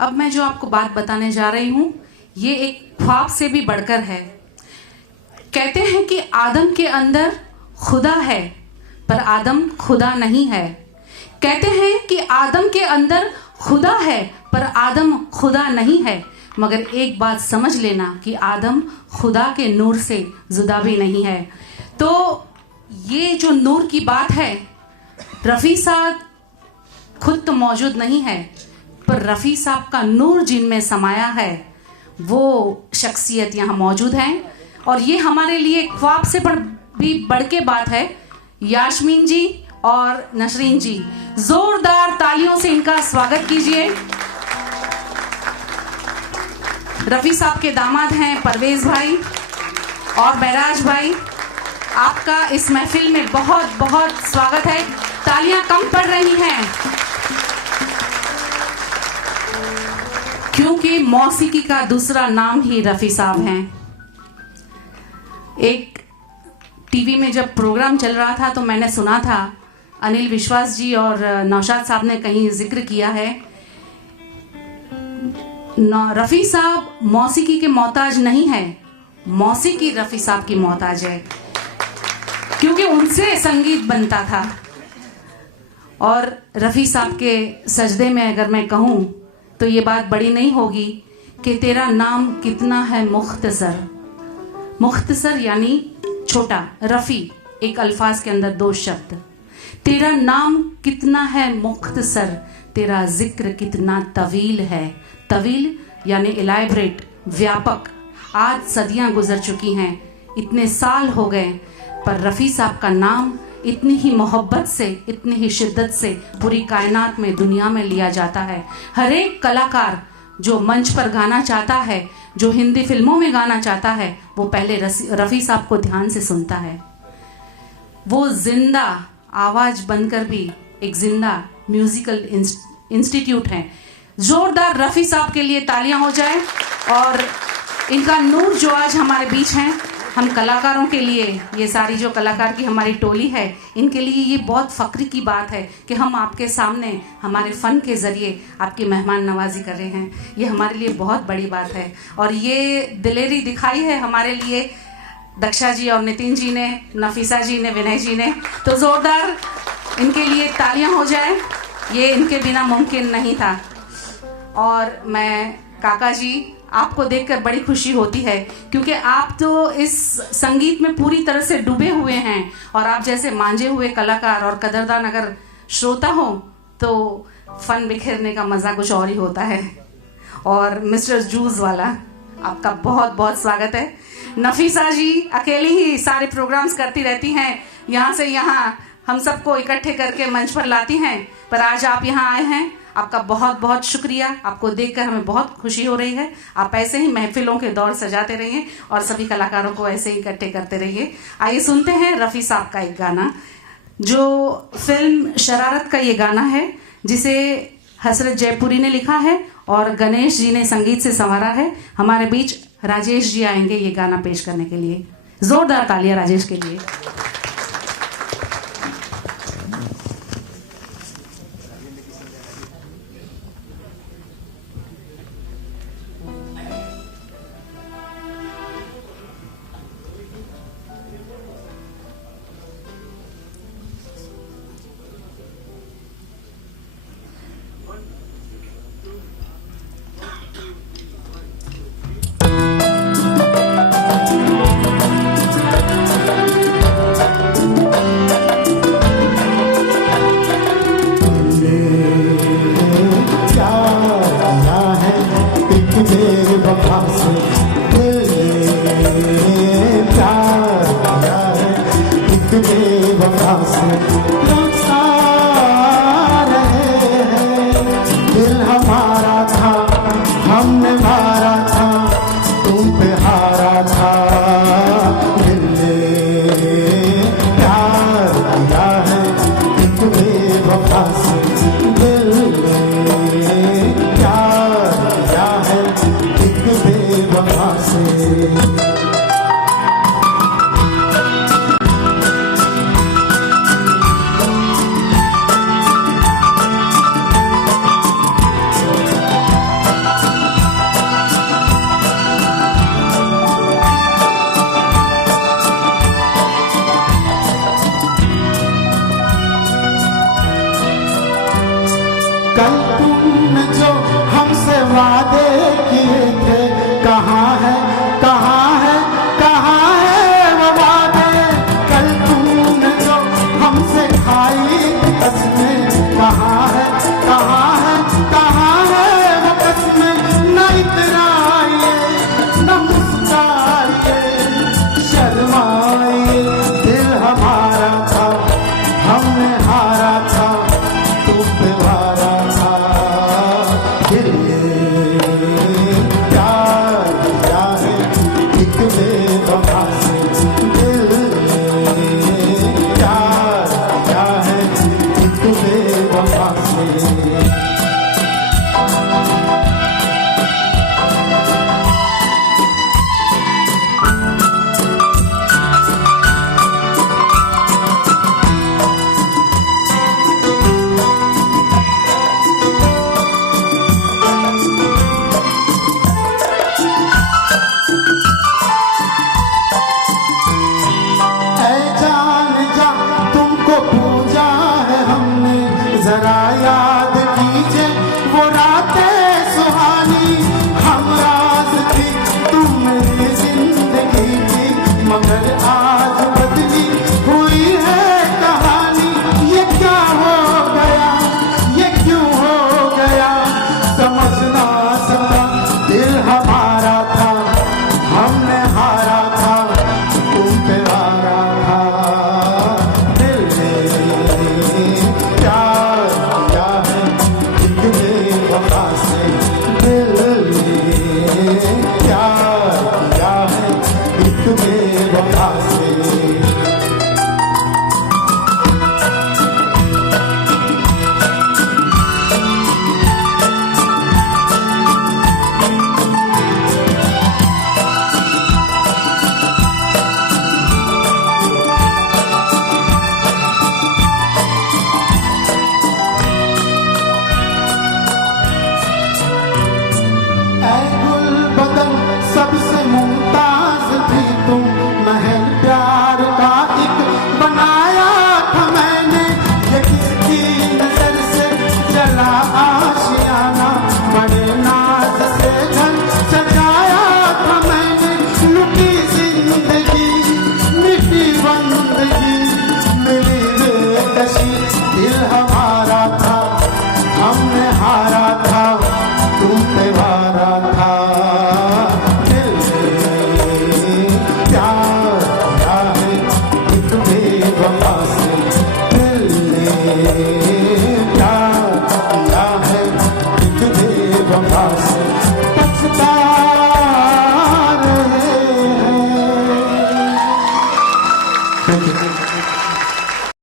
अब मैं जो आपको बात बताने जा रही हूँ ये एक ख्वाब से भी बढ़कर है। कहते हैं कि आदम के अंदर खुदा है पर आदम खुदा नहीं है। कहते हैं कि आदम के अंदर खुदा है पर आदम खुदा नहीं है। मगर एक बात समझ लेना कि आदम खुदा के नूर से जुदा भी नहीं है। तो ये जो नूर की बात है, रफ़ी साहब खुद तो मौजूद नहीं है पर रफ़ी साहब का नूर जिनमें समाया है वो शख्सियत यहाँ मौजूद हैं। और ये हमारे लिए ख्वाब से भी बढ़ के बात है। यास्मीन जी और नसरीन जी, जोरदार तालियों से इनका स्वागत कीजिए। रफ़ी साहब के दामाद हैं परवेज भाई और बैराज भाई। आपका इस महफिल में बहुत बहुत स्वागत है। तालियां कम पड़ रही हैं क्योंकि मौसीकी का दूसरा नाम ही रफ़ी साहब हैं। एक टीवी में जब प्रोग्राम चल रहा था तो मैंने सुना था, अनिल विश्वास जी और नौशाद साहब ने कहीं जिक्र किया है, रफ़ी साहब मौसीकी के मोहताज नहीं है, मौसीकी रफ़ी साहब की मोहताज है, क्योंकि उनसे संगीत बनता था। और रफ़ी साहब के सजदे में अगर मैं कहूँ तो ये बात बड़ी नहीं होगी कि तेरा नाम कितना है मुख्तसर। मुख्तसर यानी छोटा, रफ़ी एक अल्फाज के अंदर दो शब्द। तेरा नाम कितना है मुख्तसर, तेरा जिक्र कितना तवील है। तवील यानी इलाइब्रेट, व्यापक। आज सदियां गुजर चुकी हैं, इतने साल हो गए, पर रफ़ी साहब का नाम इतनी ही मोहब्बत से, इतनी ही शिद्दत से पूरी कायनात में, दुनिया में लिया जाता है। हर एक कलाकार जो मंच पर गाना चाहता है, जो हिंदी फिल्मों में गाना चाहता है, वो पहले रफ़ी साहब को ध्यान से सुनता है। वो जिंदा आवाज बनकर भी एक जिंदा म्यूजिकल इंस्टीट्यूट है। जोरदार रफ़ी साहब के लिए तालियां हो जाए। और इनका नूर जो आज हमारे बीच हैं, हम कलाकारों के लिए, ये सारी जो कलाकार की हमारी टोली है, इनके लिए ये बहुत फ़ख्र की बात है कि हम आपके सामने हमारे फ़न के ज़रिए आपकी मेहमान नवाजी कर रहे हैं। ये हमारे लिए बहुत बड़ी बात है और ये दिलेरी दिखाई है हमारे लिए दक्षा जी और नितिन जी ने, नफीसा जी ने, विनय जी ने। तो ज़ोरदार इनके लिए तालियां हो जाए, ये इनके बिना मुमकिन नहीं था। और मैं काका जी, आपको देखकर बड़ी खुशी होती है क्योंकि आप तो इस संगीत में पूरी तरह से डूबे हुए हैं और आप जैसे मांझे हुए कलाकार और कदरदान अगर श्रोता हो तो फन बिखेरने का मज़ा कुछ और ही होता है। और मिस्टर जूस वाला, आपका बहुत बहुत स्वागत है। नफीसा जी अकेली ही सारे प्रोग्राम्स करती रहती हैं, यहाँ से यहाँ हम सबको इकट्ठे करके मंच पर लाती हैं, पर आज आप यहाँ आए हैं, आपका बहुत बहुत शुक्रिया। आपको देखकर हमें बहुत खुशी हो रही है। आप ऐसे ही महफिलों के दौर सजाते रहिए और सभी कलाकारों को ऐसे ही इकट्ठे करते रहिए। आइए सुनते हैं रफ़ी साहब का एक गाना, जो फिल्म शरारत का ये गाना है, जिसे हसरत जयपुरी ने लिखा है और गणेश जी ने संगीत से संवारा है। हमारे बीच राजेश जी आएंगे ये गाना पेश करने के लिए। जोरदार तालियां राजेश के लिए। दिल हमारा था, हमने मारा था, तुम पे हारा था। दिल ने प्यार किया है एक बेवफा से, दिल ने प्यार किया है एक बेवफा से।